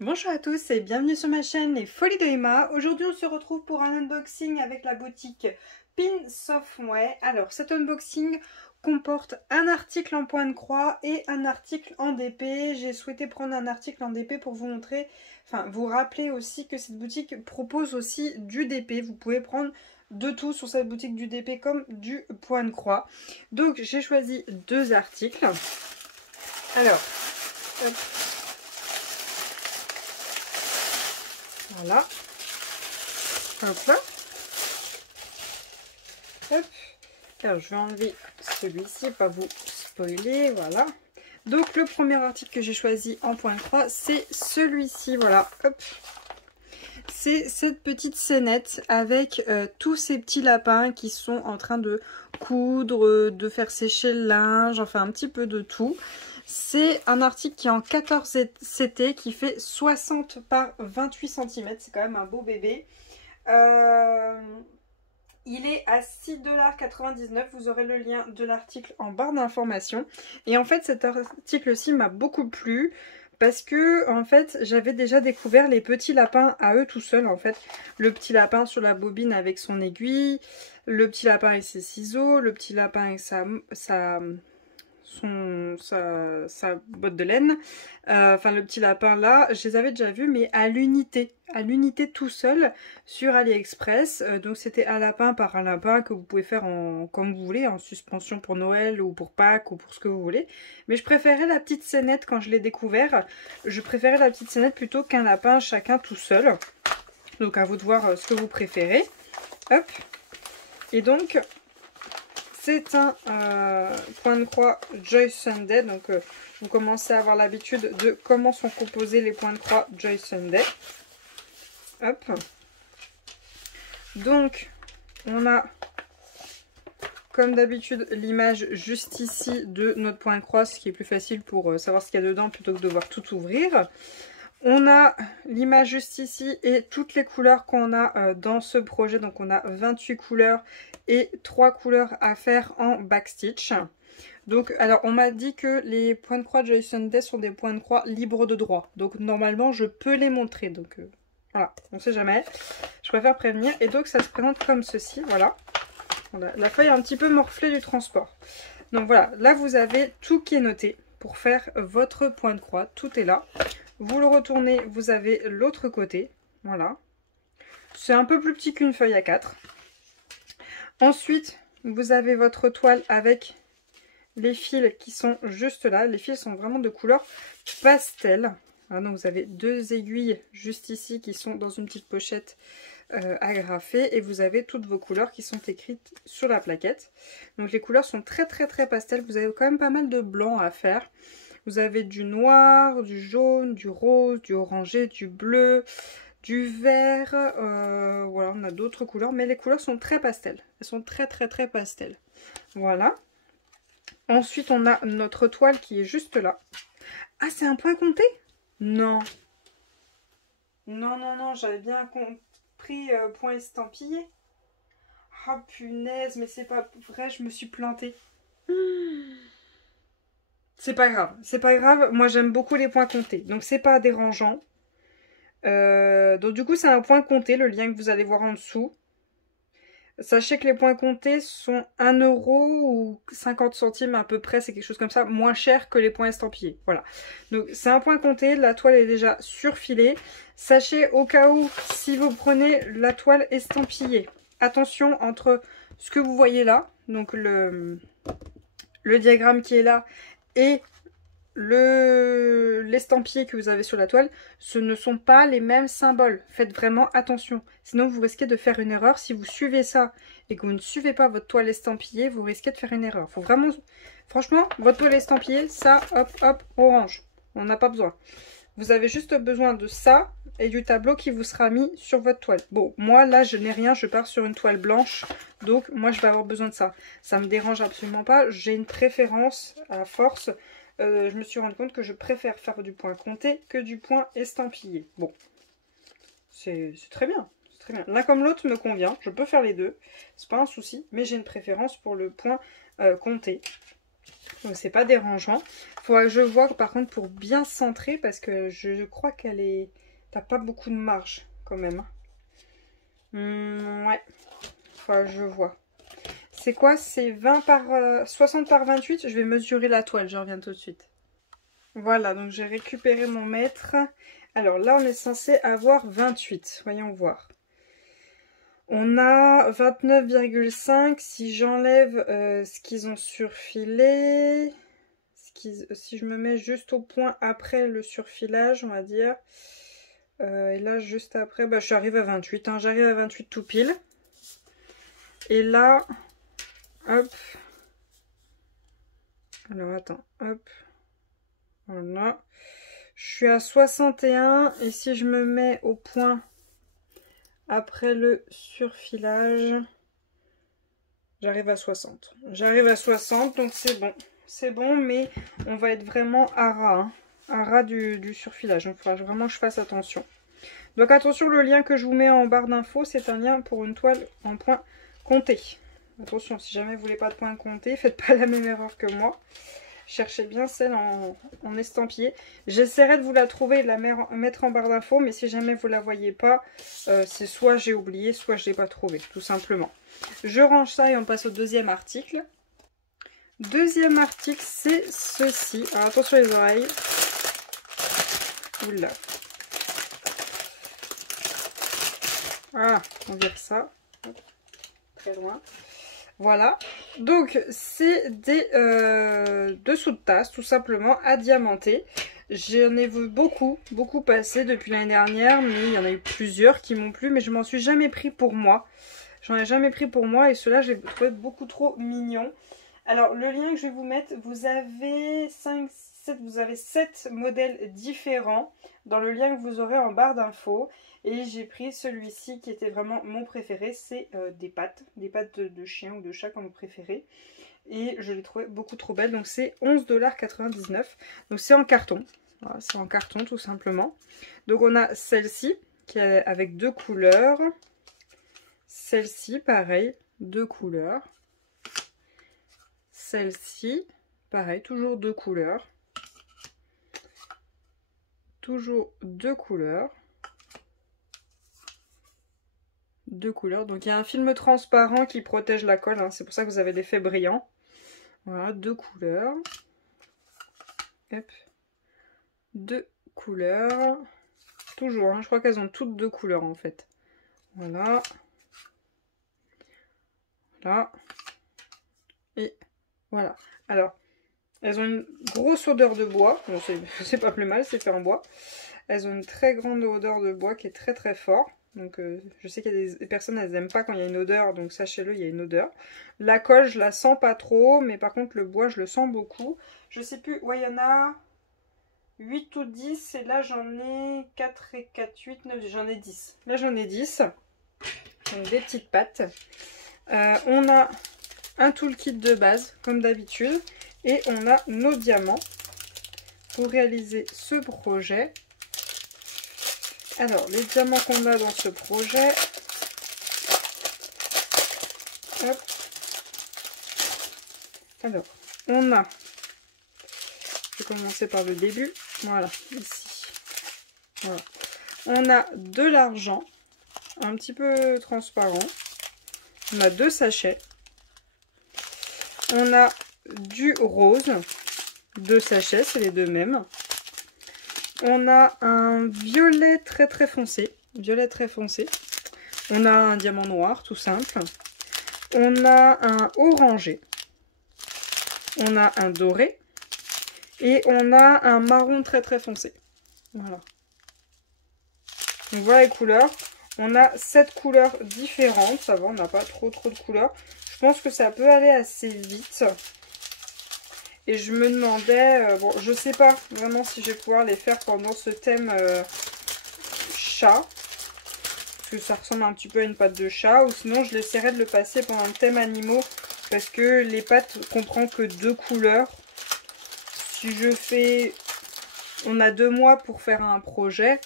Bonjour à tous et bienvenue sur ma chaîne Les Folies de Emma. Aujourd'hui on se retrouve pour un unboxing avec la boutique Pin Software. Alors cet unboxing comporte un article en point de croix et un article en DP. J'ai souhaité prendre un article en DP pour vous montrer, vous rappeler aussi que cette boutique propose aussi du DP. Vous pouvez prendre de tout sur cette boutique, du DP comme du point de croix. Donc j'ai choisi deux articles. Alors, hop. Voilà. Hop là. Hop. Alors je vais enlever celui-ci, pas vous spoiler. Voilà. Donc le premier article que j'ai choisi en point de croix, c'est celui-ci. Voilà. Hop. C'est cette petite scénette avec tous ces petits lapins qui sont en train de coudre, de faire sécher le linge, enfin un petit peu de tout. C'est un article qui est en 14 CT, qui fait 60 par 28 cm. C'est quand même un beau bébé. Il est à 6,99 $. Vous aurez le lien de l'article en barre d'information. Et en fait, cet article-ci m'a beaucoup plu. Parce que, en fait, j'avais déjà découvert les petits lapins à eux tout seuls, en fait. Le petit lapin sur la bobine avec son aiguille, le petit lapin avec ses ciseaux, le petit lapin avec sa botte de laine. Le petit lapin là, je les avais déjà vus, mais à l'unité tout seul sur AliExpress. Donc c'était un lapin par un lapin que vous pouvez faire comme vous voulez, en suspension pour Noël ou pour Pâques ou pour ce que vous voulez. Mais je préférais la petite scénette quand je l'ai découvert. Je préférais la petite scénette plutôt qu'un lapin chacun tout seul. Donc à vous de voir ce que vous préférez. Hop. Et donc c'est un point de croix Joy Sunday. Donc vous commencez à avoir l'habitude de comment sont composés les points de croix Joy Sunday. Hop. Donc on a comme d'habitude l'image juste ici de notre point de croix, ce qui est plus facile pour savoir ce qu'il y a dedans plutôt que de devoir tout ouvrir. On a l'image juste ici et toutes les couleurs qu'on a dans ce projet. Donc on a 28 couleurs et 3 couleurs à faire en backstitch. Donc alors on m'a dit que les points de croix Joy Sunday sont des points de croix libres de droit. Donc normalement je peux les montrer. Donc voilà, on sait jamais. Je préfère prévenir. Et donc ça se présente comme ceci, voilà. La feuille est un petit peu morflée du transport. Donc voilà, là vous avez tout qui est noté pour faire votre point de croix. Tout est là. Vous le retournez, vous avez l'autre côté. Voilà. C'est un peu plus petit qu'une feuille à 4. Ensuite, vous avez votre toile avec les fils qui sont juste là. Les fils sont vraiment de couleur pastel. Voilà, donc vous avez deux aiguilles juste ici qui sont dans une petite pochette agrafée. Et vous avez toutes vos couleurs qui sont écrites sur la plaquette. Donc les couleurs sont très pastel. Vous avez quand même pas mal de blanc à faire. Vous avez du noir, du jaune, du rose, du orangé, du bleu, du vert. Voilà, on a d'autres couleurs, mais les couleurs sont très pastel. Elles sont très pastel. Voilà. Ensuite, on a notre toile qui est juste là. Ah, c'est un point compté? Non. Non, j'avais bien compris point estampillé. Ah, punaise, mais c'est pas vrai, je me suis plantée. C'est pas grave, moi j'aime beaucoup les points comptés, donc c'est pas dérangeant. Donc du coup c'est un point compté, le lien que vous allez voir en dessous. Sachez que les points comptés sont 1 € ou 50 centimes à peu près, c'est quelque chose comme ça, moins cher que les points estampillés. Voilà, donc c'est un point compté, la toile est déjà surfilée. Sachez au cas où, si vous prenez la toile estampillée, attention entre ce que vous voyez là, donc le diagramme qui est là, et l'estampillé que vous avez sur la toile, ce ne sont pas les mêmes symboles. Faites vraiment attention. Sinon, vous risquez de faire une erreur. Si vous suivez ça et que vous ne suivez pas votre toile estampillée, vous risquez de faire une erreur. Faut vraiment... Franchement, votre toile estampillée, ça, hop, orange. On n'a pas besoin. Vous avez juste besoin de ça et du tableau qui vous sera mis sur votre toile. Bon, moi, là, je n'ai rien. Je pars sur une toile blanche. Donc, moi, je vais avoir besoin de ça. Ça me dérange absolument pas. J'ai une préférence à force. Je me suis rendu compte que je préfère faire du point compté que du point estampillé. Bon, c'est très bien. Très bien. L'un comme l'autre me convient. Je peux faire les deux. C'est pas un souci. Mais j'ai une préférence pour le point compté. donc c'est pas dérangeant. Il faudra que je vois par contre pour bien centrer parce que je crois qu'elle est... T'as pas beaucoup de marge quand même. Ouais, faudra que je vois. C'est quoi? C'est 60 par 28. Je vais mesurer la toile, je reviens tout de suite. Voilà, donc j'ai récupéré mon mètre. Alors là, on est censé avoir 28. Voyons voir. On a 29,5 si j'enlève ce qu'ils ont surfilé. Si je me mets juste au point après le surfilage, on va dire. Et là, juste après, bah, j'arrive à 28. Hein, j'arrive à 28 tout pile. Et là, hop. Alors, attends, hop. Voilà. Je suis à 61. Et si je me mets au point après le surfilage, j'arrive à 60. J'arrive à 60, donc c'est bon. C'est bon, mais on va être vraiment à ras. Hein, à ras du surfilage. Donc il faudra vraiment que je fasse attention. Donc attention, le lien que je vous mets en barre d'infos, c'est un lien pour une toile en point compté. Attention, si jamais vous voulez pas de point compté, faites pas la même erreur que moi. Cherchez bien celle en estampillé. J'essaierai de vous la trouver et de la mettre en barre d'infos, mais si jamais vous la voyez pas, c'est soit j'ai oublié, soit je l'ai pas trouvé, tout simplement. Je range ça et on passe au deuxième article. Deuxième article, c'est ceci. Alors attention les oreilles. Oula. Ah, on vire ça. Hop. Très loin. Voilà. Donc, c'est des dessous de tasse, tout simplement, à diamanter. J'en ai vu beaucoup passer depuis l'année dernière, mais il y en a eu plusieurs qui m'ont plu, mais je m'en suis jamais pris pour moi. J'en ai jamais pris pour moi, et ceux-là, je les trouvais beaucoup trop mignons. Alors, le lien que je vais vous mettre, vous avez 7 modèles différents dans le lien que vous aurez en barre d'infos. Et j'ai pris celui-ci qui était vraiment mon préféré, c'est des pattes de chien ou de chat comme vous préférez. Et je l'ai trouvé beaucoup trop belle, donc c'est 11,99 $. Donc c'est en carton, voilà, c'est en carton tout simplement. Donc on a celle-ci qui est avec 2 couleurs. Celle-ci pareil, 2 couleurs. Celle-ci, pareil, toujours 2 couleurs. Toujours 2 couleurs. 2 couleurs. Donc il y a un film transparent qui protège la colle. Hein, c'est pour ça que vous avez l'effet brillant. Voilà, 2 couleurs. Hop. 2 couleurs. Toujours, hein, je crois qu'elles ont toutes 2 couleurs en fait. Voilà. Là. Et voilà. Alors, elles ont une grosse odeur de bois. Bon, c'est pas plus mal, c'est fait en bois. Elles ont une très grande odeur de bois qui est très très fort. Donc je sais qu'il y a des personnes, elles n'aiment pas quand il y a une odeur. Donc sachez-le, il y a une odeur. La colle, je la sens pas trop. Mais par contre, le bois, je le sens beaucoup. Je sais plus, ouais, il y en a 8 ou 10. Et là, j'en ai 4 et 4, 8, 9, j'en ai 10. Là, j'en ai 10. Donc des petites pattes. On a un toolkit de base, comme d'habitude. Et on a nos diamants pour réaliser ce projet. Alors, les diamants qu'on a dans ce projet. Hop. Alors, on a... Je vais commencer par le début. Voilà, ici. Voilà. On a de l'argent, un petit peu transparent. On a 2 sachets. On a du rose, 2 sachets, c'est les 2 mêmes. On a un violet très très foncé. Violet très foncé. On a un diamant noir, tout simple. On a un orangé. On a un doré. Et on a un marron très très foncé. Voilà. Donc voilà les couleurs. On a 7 couleurs différentes. Ça va, on n'a pas trop de couleurs. Je pense que ça peut aller assez vite. Et je me demandais, bon, je sais pas vraiment si je vais pouvoir les faire pendant ce thème chat. Parce que ça ressemble un petit peu à une patte de chat. Ou sinon, je l'essaierai de le passer pendant le thème animaux. Parce que les pattes comprend que 2 couleurs. Si je fais... On a 2 mois pour faire un projet.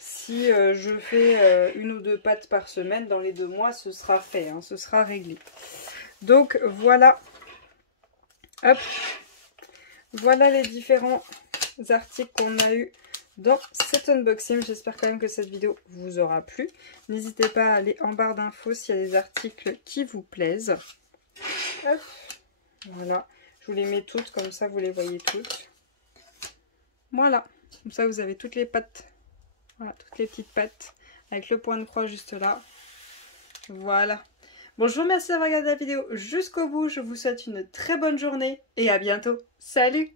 Si je fais 1 ou 2 pattes par semaine, dans les 2 mois, ce sera fait. Hein, ce sera réglé. Donc, voilà. Hop. Voilà les différents articles qu'on a eu dans cet unboxing. J'espère quand même que cette vidéo vous aura plu. N'hésitez pas à aller en barre d'infos s'il y a des articles qui vous plaisent. Hop. Voilà, je vous les mets toutes, comme ça vous les voyez toutes. Voilà, comme ça vous avez toutes les pattes. Voilà, toutes les petites pattes avec le point de croix juste là. Voilà. Bon, je vous remercie d'avoir regardé la vidéo jusqu'au bout. Je vous souhaite une très bonne journée et à bientôt. Salut!